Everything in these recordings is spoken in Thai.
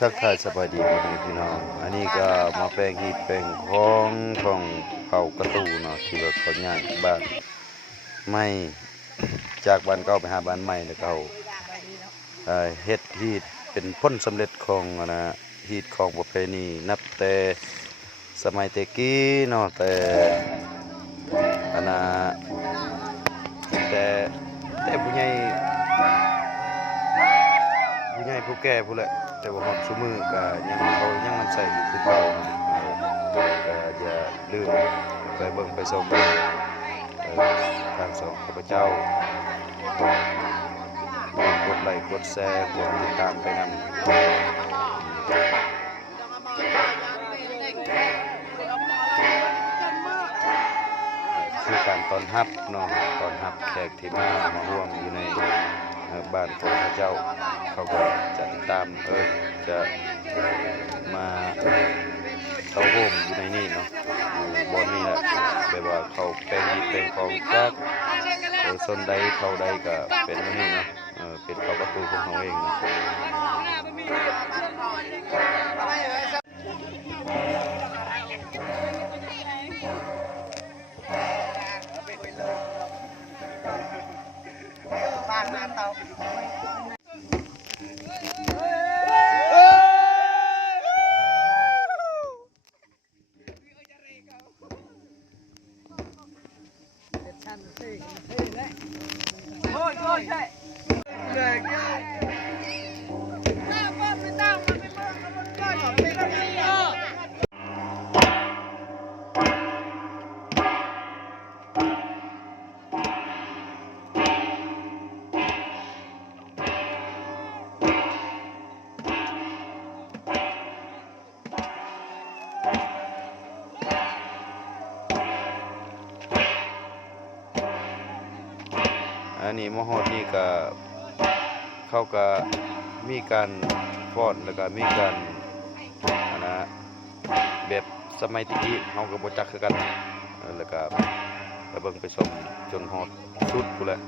ทักทายสบายดีพี่น้องอันนี้ก็มาแปลงหีบแปลงของเผากระตูเนาะที่รถเขาย่างบ้านไม่จากบ้านเก่าไปหาบ้านใหม่แล้วเขาเฮ็ดฮีดเป็นผลสำเร็จของฮีดของประเพณีนับแต่สมัยเตกี้เนาะแต่อันน่ะแต่แต่ผู้ใหญ่ผู้แก่ผู้แหละแต่ว่าฮอดซุมื้อก็ยังเขายังนำใส่อยู่คือเก่าก็อย่าลืมไปเบิ่งไปชมทางสองข้าพเจ้ากดไลค์กดแชร์กดติดตามไปนำคือการต้อนรับเนาะต้อนรับแขกที่มาร่วมอยู่ในบ้านของพระเจ้าเขาก็จะติดตามจะมาเข้าร่วมอยู่ในนี่เนาะอยู่บนนี่แหละแบบว่าเขาเป็นยีเป็นของจากส่วนใดเขาใดก็เป็นอันนี้เนาะเป็นเขาประตูของเขาเองนะอันนี้มหอดนี่ก็เขาก็มีการฟ้อนแล้วก็มีการแบบสมัยตะกี้เขาก็บ่จักคือกันแล้วก็ไปเบิ่งไปชมจนฮอดสุดพู้นแหละ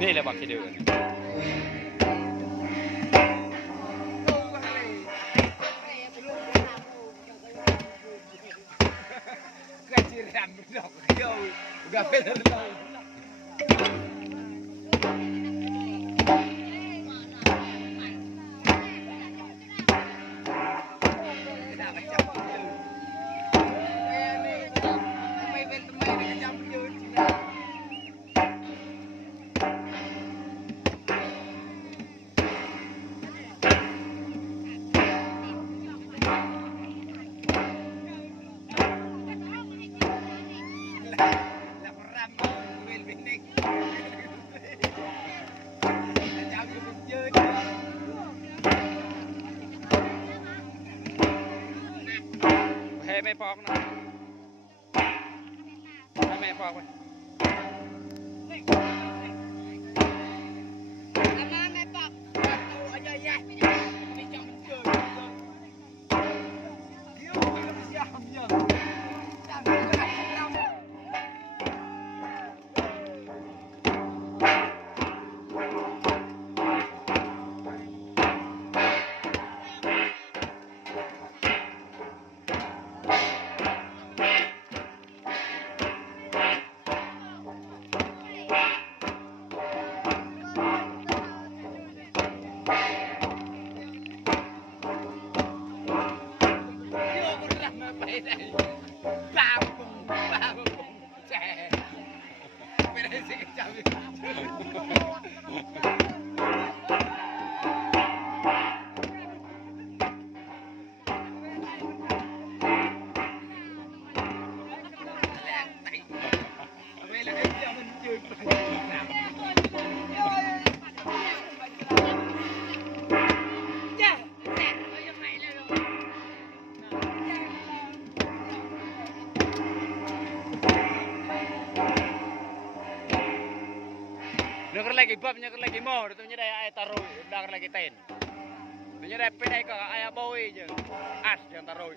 นี่แหละบักคิดดูUdah bener tau. Tidak macam ให้แม่พอกนะให้แม่พอกไปNyeker lagi bab, nyeker lagi mau, itu nyedai ayah taruh, udah lagi ten. Itu nyedai pedai ke ayah bawa aja, as yang taruh.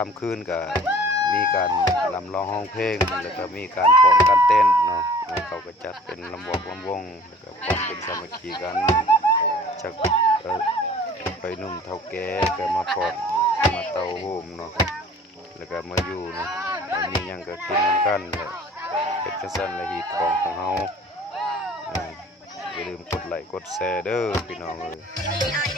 ค่ำคืนก็มีการลำร้องร้องเพลงแล้วก็มีการฟ้อนการเต้นเนาะเขาก็จัดเป็นลำวงแล้วก็ความเป็นสามัคคีกันจากไปหนุ่มเฒ่าแก่ก็มาฟ้อนมาเตาโฮมเนาะแล้วก็มาอยู่เนาะมีหยังก็กินกันแล้วเป็นจังซั่นละฮีตของเฮาอย่าลืมกดไลค์กดแชร์เด้อพี่น้องเอ้ย